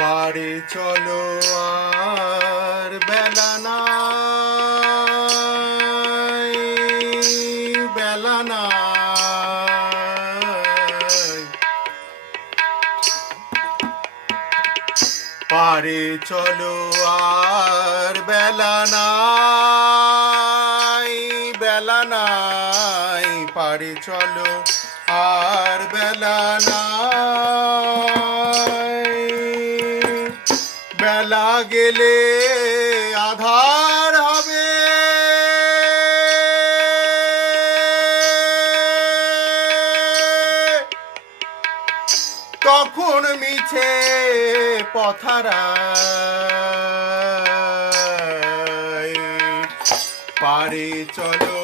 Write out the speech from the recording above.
পারে চলো আর বেলা নাই, বেলা নাই। পারে চলো আর বেলা নাই, বেলা নাই। পারে চলো আর বেলা নাই। বেলা গেলে আধার হবে, তখন মিছে পথহারায়। পারে চলো